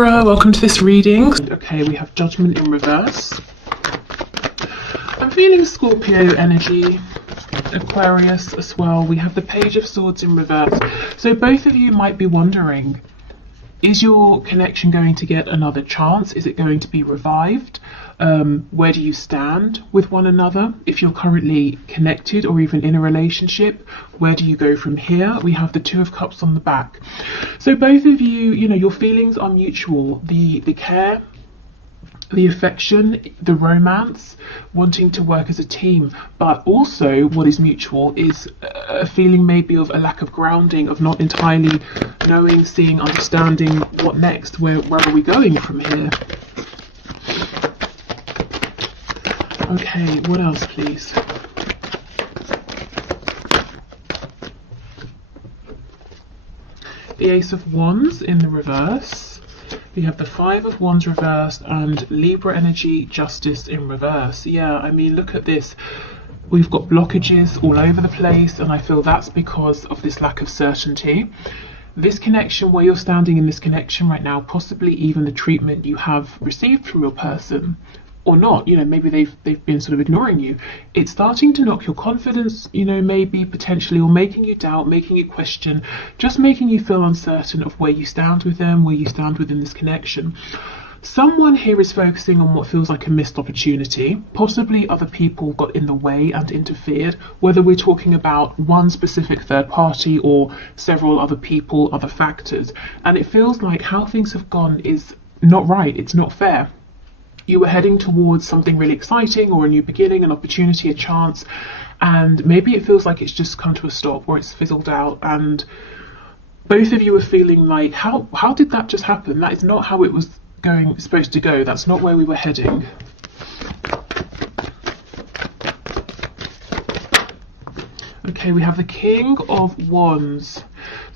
Libra, welcome to this reading. Okay, we have Judgment in reverse. I'm feeling Scorpio energy, Aquarius as well. We have the Page of Swords in reverse. So both of you might be wondering, is your connection going to get another chance? Is it going to be revived? Where do you stand with one another? If you're currently connected or even in a relationship, where do you go from here? We have the Two of Cups on the back. So both of you, your feelings are mutual. The care, the affection, the romance, wanting to work as a team, but also what is mutual is a feeling maybe of a lack of grounding, of not entirely knowing, seeing, understanding what next, where are we going from here? Okay, what else please? The Ace of Wands in the reverse. We have the Five of Wands reversed and Libra energy, Justice in reverse. Yeah, I mean, look at this. We've got blockages all over the place, and I feel that's because of this lack of certainty. This connection, where you're standing in this connection right now, possibly even the treatment you have received from your person, or not, maybe they've been sort of ignoring you. It's starting to knock your confidence, maybe potentially, or making you doubt, making you question, just making you feel uncertain of where you stand with them, where you stand within this connection. Someone here is focusing on what feels like a missed opportunity. Possibly other people got in the way and interfered, whether we're talking about one specific third party or several other people, other factors. And it feels like how things have gone is not right, it's not fair. You were heading towards something really exciting, or a new beginning, an opportunity, a chance, and maybe it feels like it's just come to a stop, or it's fizzled out, and both of you are feeling like, how did that just happen? That is not how it was supposed to go. That's not where we were heading. Okay, we have the King of Wands.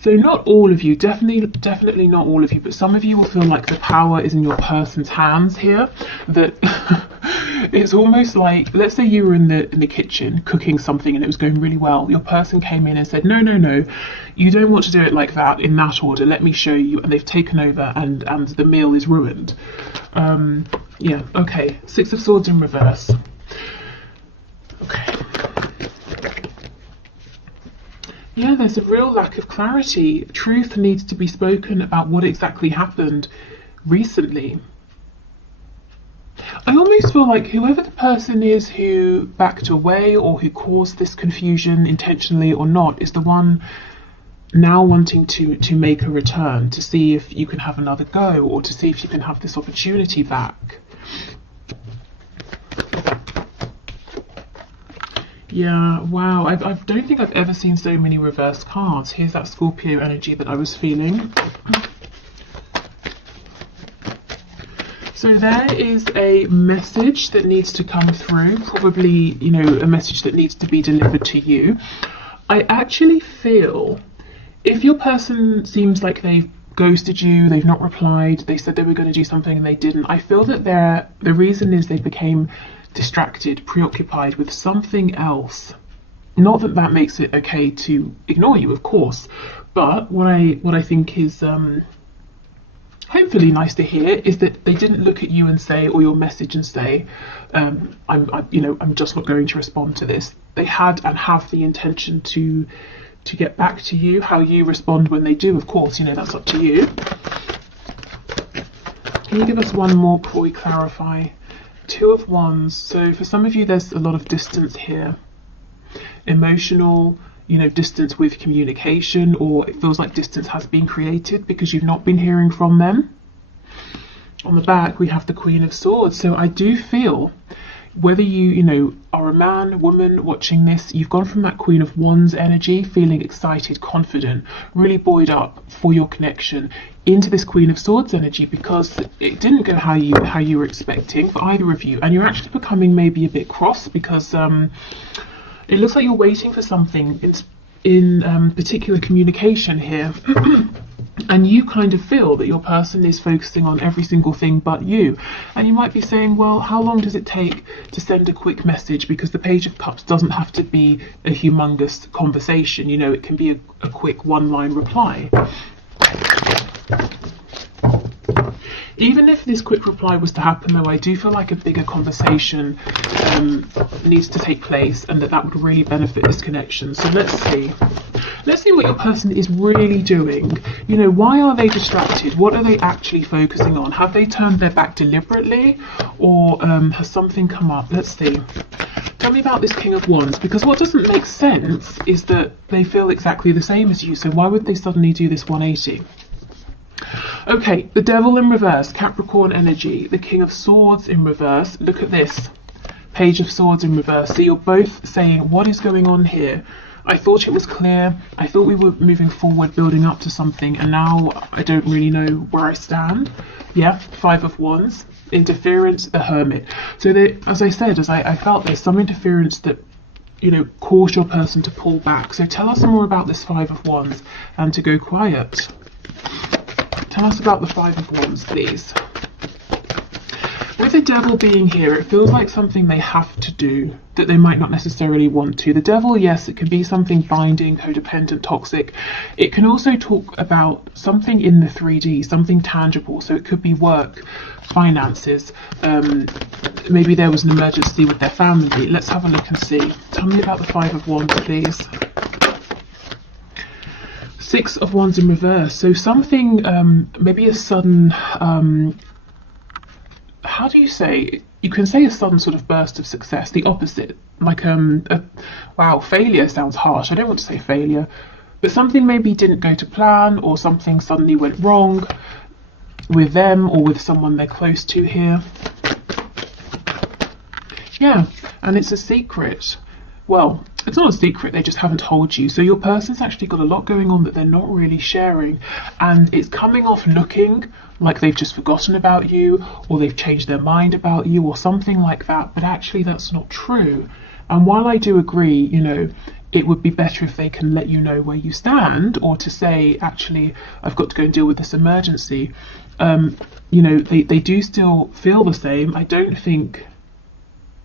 So not all of you, definitely not all of you, but some of you will feel like the power is in your person's hands here. That it's almost like, let's say you were in the kitchen cooking something and it was going really well. Your person came in and said, no, you don't want to do it like that, in that order. Let me show you. And they've taken over and the meal is ruined. Yeah, okay. Six of Swords in reverse. Okay. Yeah, there's a real lack of clarity. Truth needs to be spoken about what exactly happened recently. I almost feel like whoever the person is who backed away or who caused this confusion intentionally or not is the one now wanting to make a return, to see if you can have another go, or to see if you can have this opportunity back. Yeah, wow, I don't think I've ever seen so many reverse cards. Here's that Scorpio energy that I was feeling. So there is a message that needs to come through, probably, a message that needs to be delivered to you. I actually feel if your person seems like they've ghosted you, they've not replied, they said they were going to do something and they didn't, I feel that the reason is they became distracted, preoccupied with something else. Not that that makes it okay to ignore you, of course, but what I think is hopefully nice to hear is that they didn't look at you and say, or your message and say, I'm just not going to respond to this. They had and have the intention to get back to you. How you respond when they do, of course, that's up to you. Can you give us one more before we clarify? Two of Wands. So for some of you, there's a lot of distance here. Emotional, distance with communication, or it feels like distance has been created because you've not been hearing from them. On the back, we have the Queen of Swords. So I do feel, whether you, are a man, woman watching this, you've gone from that Queen of Wands energy, feeling excited, confident, really buoyed up for your connection, into this Queen of Swords energy, because it didn't go how you were expecting for either of you, and you're actually becoming maybe a bit cross because it looks like you're waiting for something in particular communication here. And you kind of feel that your person is focusing on every single thing but you. And you might be saying, well, how long does it take to send a quick message? Because the Page of Cups doesn't have to be a humongous conversation. It can be a quick one-line reply. Even if this quick reply was to happen, though, I do feel like a bigger conversation needs to take place, and that would really benefit this connection. So let's see. Let's see what your person is really doing. You know, why are they distracted? What are they actually focusing on? Have they turned their back deliberately, or has something come up? Let's see. Tell me about this King of Wands, because what doesn't make sense is that they feel exactly the same as you. So why would they suddenly do this 180? Okay, the Devil in reverse, Capricorn energy, the King of Swords in reverse. Look at this, Page of Swords in reverse. So you're both saying, what is going on here? I thought it was clear. I thought we were moving forward, building up to something, and now I don't really know where I stand. Yeah, Five of Wands, interference, the Hermit. So as I said, I felt there's some interference that, you know, caused your person to pull back. So tell us more about this Five of Wands and to go quiet. Tell us about the Five of Wands, please. With the Devil being here, it feels like something they have to do that they might not necessarily want to. The Devil, yes, it can be something binding, codependent, toxic. It can also talk about something in the 3D, something tangible. So it could be work, finances. Maybe there was an emergency with their family. Let's have a look and see. Tell me about the Five of Wands, please. Six of Wands in reverse. So something, maybe a sudden, how do you say? You can say a sudden sort of burst of success. The opposite, like wow, failure sounds harsh. I don't want to say failure, but something maybe didn't go to plan, or something suddenly went wrong with them or with someone they're close to here. Yeah, and it's a secret. Well, it's not a secret, they just haven't told you. So your person's actually got a lot going on that they're not really sharing, and it's coming off looking like they've just forgotten about you, or they've changed their mind about you, or something like that, but actually that's not true. And while I do agree, you know, it would be better if they can let you know where you stand, or to say, actually, I've got to go and deal with this emergency. You know, they do still feel the same. I don't think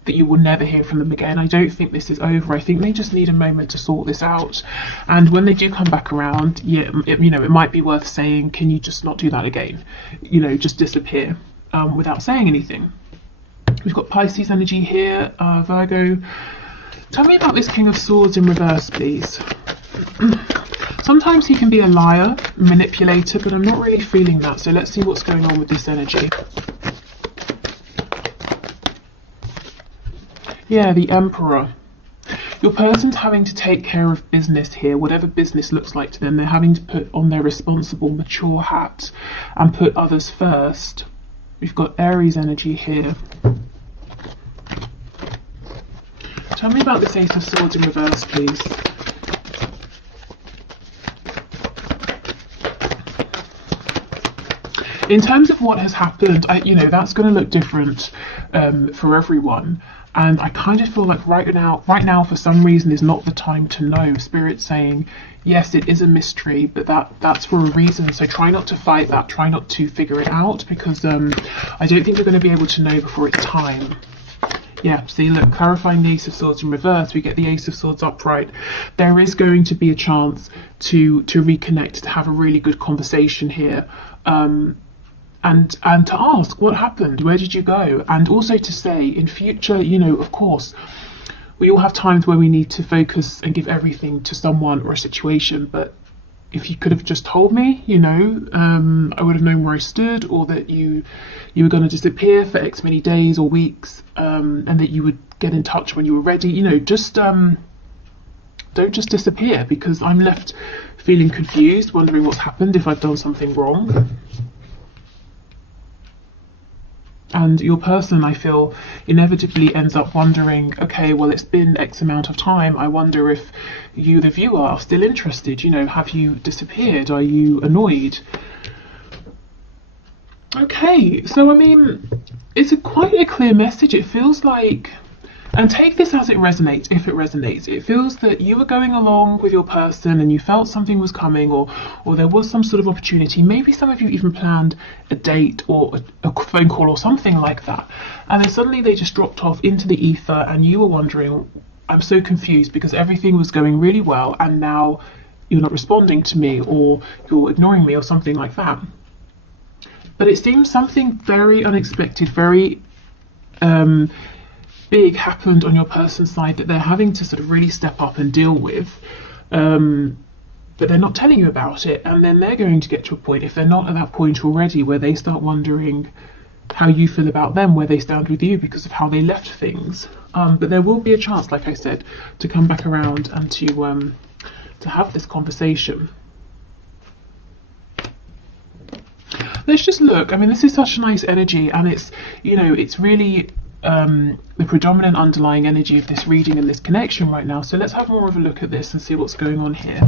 that you will never hear from them again. I don't think this is over. I think they just need a moment to sort this out. And when they do come back around, yeah, you know, it might be worth saying, can you just not do that again? You know, just disappear without saying anything. We've got Pisces energy here, Virgo. Tell me about this King of Swords in reverse, please. Sometimes he can be a liar, manipulator, but I'm not really feeling that. So let's see what's going on with this energy. Yeah, the Emperor. Your person's having to take care of business here, whatever business looks like to them. They're having to put on their responsible, mature hat and put others first. We've got Aries energy here. Tell me about this Ace of Swords in reverse, please. In terms of what has happened, you know, that's going to look different for everyone. And I kind of feel like right now, for some reason, is not the time to know. Spirit's saying, yes, it is a mystery, but that's for a reason. So try not to fight that. Try not to figure it out, because I don't think you're going to be able to know before it's time. Yeah, see, look, clarifying the Ace of Swords in reverse, we get the Ace of Swords upright. There is going to be a chance to reconnect, to have a really good conversation here. And to ask what happened, where did you go, and also to say in future, you know, of course, we all have times where we need to focus and give everything to someone or a situation, but if you could have just told me, you know, I would have known where I stood, or that you were going to disappear for X many days or weeks, and that you would get in touch when you were ready. You know, just don't just disappear, because I'm left feeling confused, wondering what's happened, if I've done something wrong. And your person, I feel, inevitably ends up wondering, okay, well, it's been X amount of time. I wonder if you, the viewer, are still interested. You know, have you disappeared? Are you annoyed? Okay, so I mean, it's quite a clear message. It feels like, and take this as it resonates, if it resonates. It feels that you were going along with your person and you felt something was coming, or there was some sort of opportunity. Maybe some of you even planned a date or a phone call or something like that. And then suddenly they just dropped off into the ether, and you were wondering, I'm so confused, because everything was going really well and now you're not responding to me, or you're ignoring me, or something like that. but it seems something very unexpected, very big happened on your person's side that they're having to sort of really step up and deal with, but they're not telling you about it. And then they're going to get to a point, if they're not at that point already, where they start wondering how you feel about them, where they stand with you because of how they left things. But there will be a chance, like I said, to come back around and to have this conversation. Let's just look. I mean, this is such a nice energy, and it's, you know, it's really the predominant underlying energy of this reading and this connection right now. So let's have more of a look at this and see what's going on here.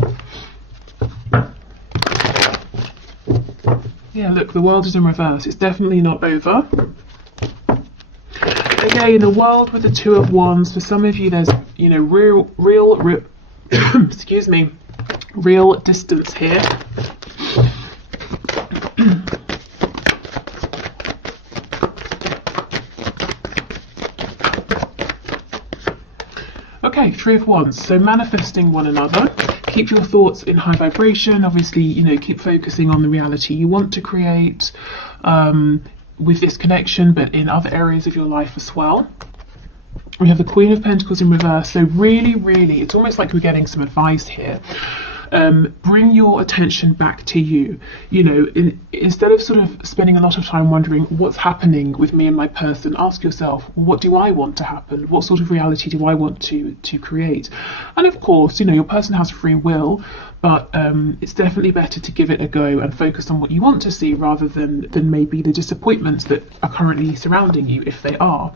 Yeah, look, the world is in reverse. It's definitely not over. Again, the world with the Two of Wands. For some of you, there's, you know, real excuse me, real distance here. Okay, Three of Wands. So manifesting one another. Keep your thoughts in high vibration. Obviously, you know, keep focusing on the reality you want to create with this connection, but in other areas of your life as well. We have the Queen of Pentacles in reverse. So really, really, it's almost like we're getting some advice here. Bring your attention back to you. You know, instead of sort of spending a lot of time wondering what's happening with me and my person, ask yourself, what do I want to happen? What sort of reality do I want to create? And of course, you know, your person has free will, but it's definitely better to give it a go and focus on what you want to see rather than maybe the disappointments that are currently surrounding you, if they are.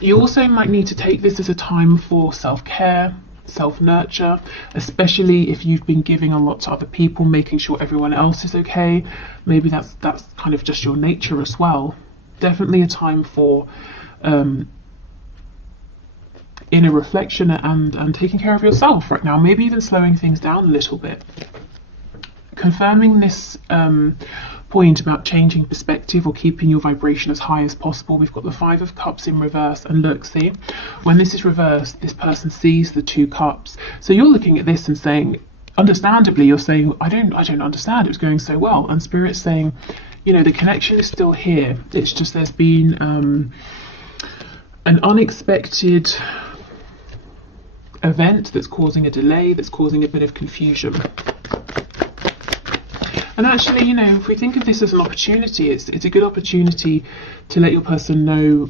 You also might need to take this as a time for self-care, self-nurture, especially if you've been giving a lot to other people, making sure everyone else is okay. Maybe that's kind of just your nature as well. Definitely a time for inner reflection and taking care of yourself right now, maybe even slowing things down a little bit. Confirming this point about changing perspective or keeping your vibration as high as possible. We've got the Five of Cups in reverse, and look, see, when this is reversed, this person sees the Two Cups. So you're looking at this and saying, understandably, you're saying, I don't understand, it was going so well. And Spirit's saying, you know, the connection is still here. It's just there's been an unexpected event that's causing a delay, that's causing a bit of confusion. And actually, you know, if we think of this as an opportunity, it's a good opportunity to let your person know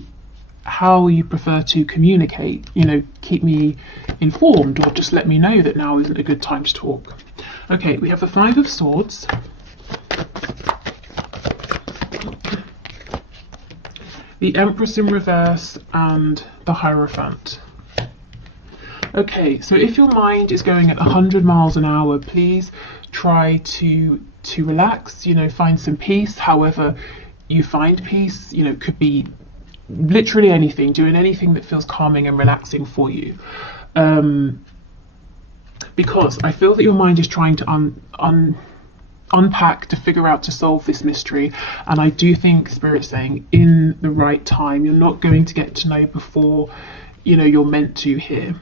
how you prefer to communicate. You know, keep me informed, or just let me know that now isn't a good time to talk. Okay, we have the Five of Swords. The Empress in reverse and the Hierophant. Okay, so if your mind is going at 100 miles an hour, please try to relax, you know, find some peace. However you find peace, you know, could be literally anything, doing anything that feels calming and relaxing for you. Because I feel that your mind is trying to unpack, to figure out, to solve this mystery. And I do think Spirit's saying in the right time. You're not going to get to know before, you know, you're meant to here.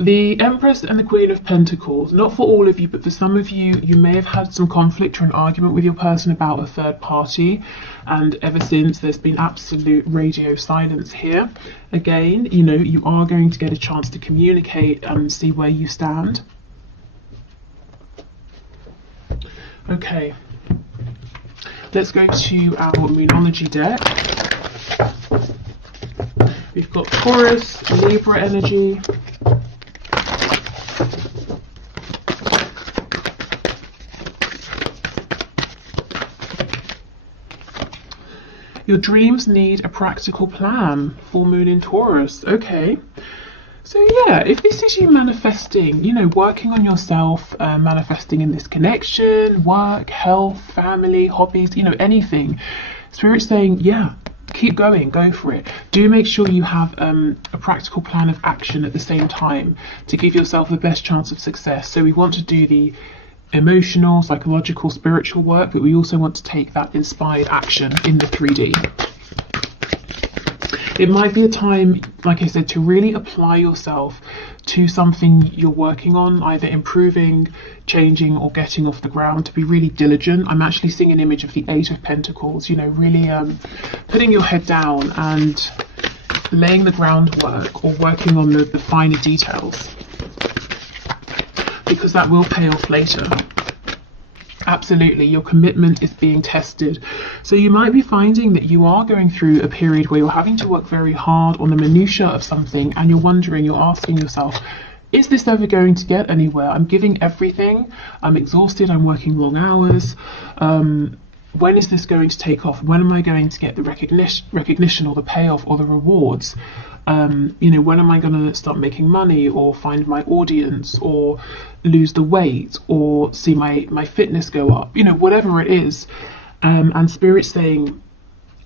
The Empress and the Queen of Pentacles, not for all of you, but for some of you, you may have had some conflict or an argument with your person about a third party, and ever since there's been absolute radio silence here. Again, you know, you are going to get a chance to communicate and see where you stand. Okay, let's go to our Moonology deck. We've got Taurus, Libra energy, your dreams need a practical plan. Full moon in Taurus. Okay. So yeah, if this is you manifesting, you know, working on yourself, manifesting in this connection, work, health, family, hobbies, you know, anything, Spirit's saying, yeah, keep going, go for it. Do make sure you have a practical plan of action at the same time to give yourself the best chance of success. So we want to do the emotional, psychological, spiritual work, but we also want to take that inspired action in the 3D. It might be a time, like I said, to really apply yourself to something you're working on, either improving, changing, or getting off the ground, to be really diligent. I'm actually seeing an image of the Eight of Pentacles, you know, really putting your head down and laying the groundwork, or working on the finer details, because that will pay off later. Absolutely, your commitment is being tested. So you might be finding that you are going through a period where you're having to work very hard on the minutiae of something, and you're wondering, you're asking yourself, is this ever going to get anywhere? I'm giving everything, I'm exhausted, I'm working long hours. When is this going to take off? When am I going to get the recognition or the payoff or the rewards? You know, when am I going to start making money, or find my audience, or lose the weight, or see my fitness go up? You know, whatever it is. And Spirit's saying,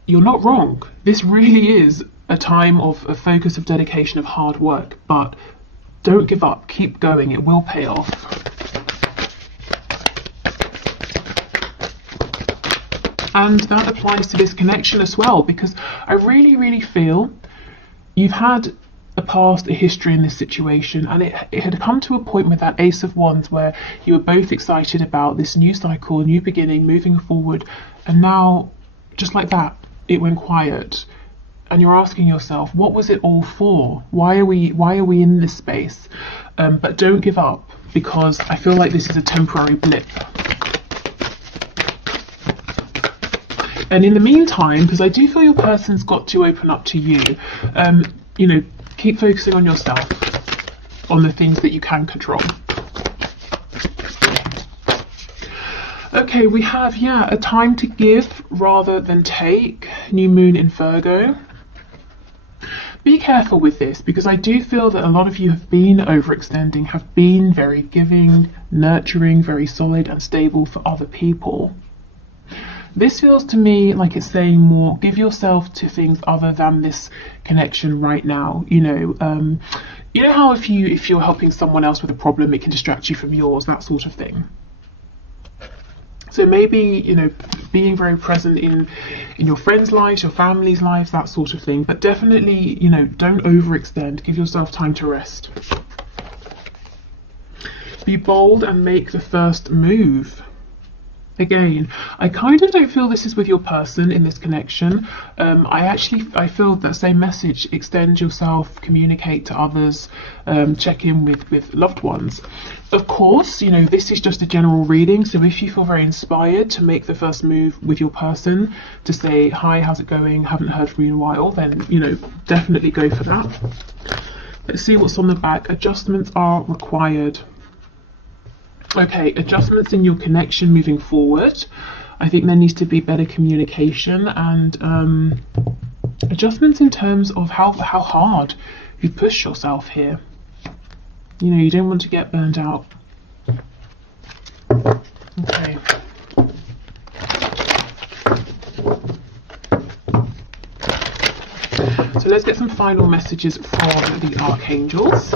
you're not wrong. This really is a time of a focus, of dedication, of hard work. But don't give up. Keep going. It will pay off. And that applies to this connection as well, because I really, really feel you've had a past, a history in this situation, and it had come to a point with that Ace of Wands where you were both excited about this new cycle, a new beginning, moving forward, and now, just like that, it went quiet. And you're asking yourself, what was it all for? Why are we in this space? But don't give up, because I feel like this is a temporary blip. And in the meantime, because I do feel your person's got to open up to you, you know, keep focusing on yourself, on the things that you can control. Okay, we have, a time to give rather than take. New moon in Virgo. Be careful with this, because I do feel that a lot of you have been overextending, have been very giving, nurturing, very solid and stable for other people. This feels to me like it's saying more, give yourself to things other than this connection right now. You know how if you're helping someone else with a problem, it can distract you from yours, that sort of thing. So maybe, you know, being very present in your friends' lives, your family's lives, that sort of thing. But definitely, you know, don't overextend. Give yourself time to rest. Be bold and make the first move. Again, I kind of don't feel this is with your person in this connection. I feel that same message. Extend yourself, communicate to others, check in with loved ones. Of course, you know, this is just a general reading, so if you feel very inspired to make the first move with your person, to say, hi, how's it going, haven't heard from you in a while, then, you know, definitely go for that. Let's see what's on the back. Adjustments are required. Okay, adjustments in your connection moving forward. I think there needs to be better communication, and adjustments in terms of how hard you push yourself here. You know, you don't want to get burned out. Okay. So let's get some final messages from the archangels.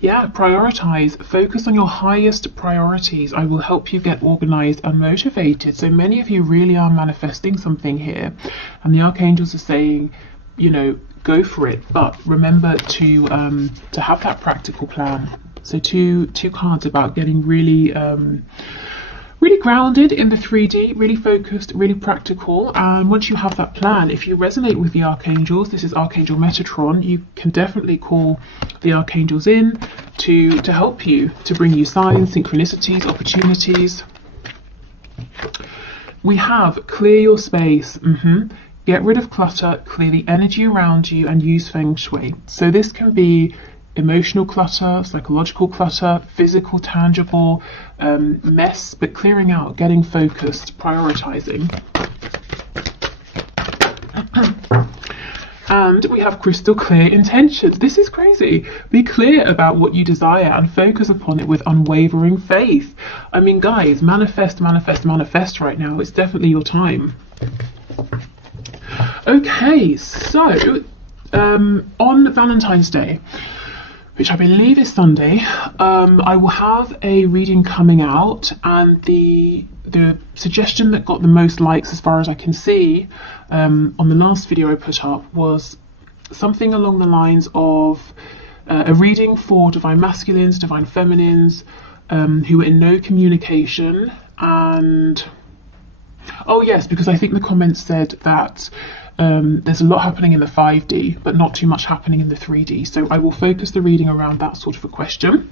Yeah, prioritize. Focus on your highest priorities. I will help you get organized and motivated. So many of you really are manifesting something here, and the archangels are saying, you know, go for it. But remember to have that practical plan. So two cards about getting really really grounded in the 3D, really focused, really practical. And once you have that plan, if you resonate with the archangels, this is Archangel Metatron, you can definitely call the archangels in to help you, to bring you signs, synchronicities, opportunities. We have clear your space. Get rid of clutter, clear the energy around you, and use feng shui. So this can be emotional clutter, psychological clutter, physical, tangible, mess, but clearing out, getting focused, prioritizing. And we have crystal clear intentions. This is crazy. Be clear about what you desire and focus upon it with unwavering faith. I mean, guys, manifest, manifest, manifest right now. It's definitely your time. Okay, so on Valentine's Day, which I believe is Sunday, I will have a reading coming out, and the suggestion that got the most likes as far as I can see on the last video I put up was something along the lines of a reading for divine masculines, divine feminines, who are in no communication. And oh yes, because I think the comments said that there's a lot happening in the 5D but not too much happening in the 3D, so I will focus the reading around that sort of a question.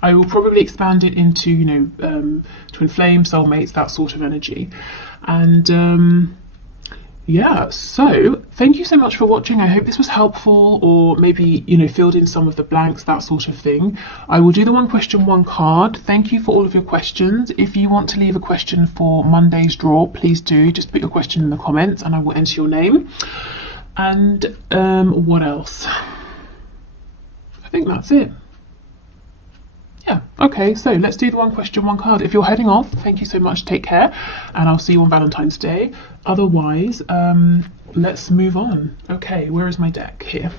I will probably expand it into, you know, twin flame, soulmates, that sort of energy. And yeah, so thank you so much for watching. I hope this was helpful, or maybe, you know, filled in some of the blanks, that sort of thing. I will do the one question, one card. Thank you for all of your questions. If you want to leave a question for Monday's draw, please do. Just put your question in the comments and I will enter your name. And what else? I think that's it. Yeah, okay, so let's do the one question, one card. If you're heading off, thank you so much, take care, and I'll see you on Valentine's Day. Otherwise, let's move on. Okay, where is my deck? Here.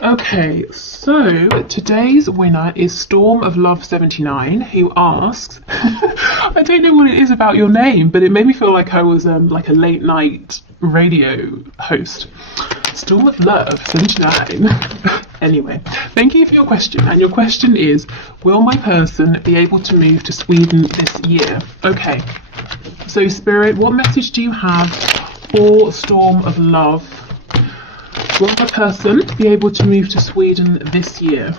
Okay, so today's winner is Storm of Love 79, who asks, I don't know what it is about your name, but it made me feel like I was like a late night radio host. Storm of Love 79. Anyway, thank you for your question, and your question is, will my person be able to move to Sweden this year? Okay, so Spirit, what message do you have for Storm of Love? Will my person be able to move to Sweden this year?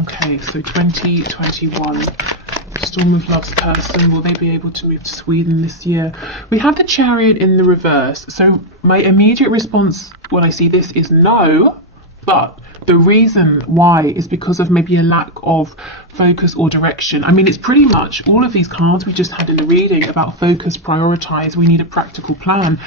Okay, so 2021. Storm of Love's person, will they be able to move to Sweden this year? We have the Chariot in the reverse, so my immediate response when I see this is no, but the reason why is because of maybe a lack of focus or direction. I mean, it's pretty much all of these cards we just had in the reading about focus, prioritize, we need a practical plan.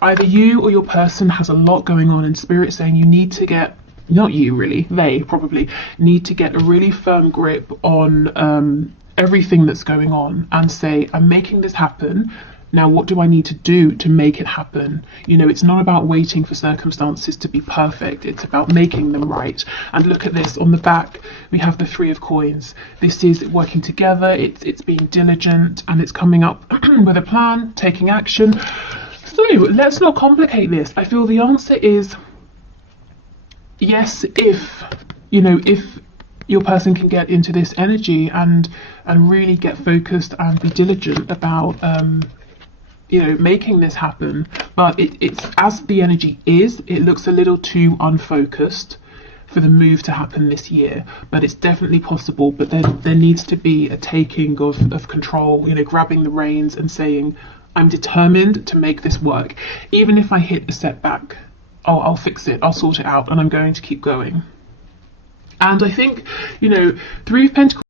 Either you or your person has a lot going on, in Spirit saying you need to get, not you really, they probably need to get a really firm grip on everything that's going on and say, I'm making this happen. Now, what do I need to do to make it happen? You know, it's not about waiting for circumstances to be perfect. It's about making them right. And look at this on the back. We have the 3 of coins. This is working together. It's being diligent, and it's coming up with a plan, taking action. So let's not complicate this. I feel the answer is yes, if, you know, if your person can get into this energy and really get focused and be diligent about you know, making this happen. But it's as the energy is, it looks a little too unfocused for the move to happen this year, but it's definitely possible. But then there needs to be a taking of control, you know, grabbing the reins and saying, I'm determined to make this work. Even if I hit a setback, I'll fix it, I'll sort it out, and I'm going to keep going. And I think, you know, 3 of Pentacles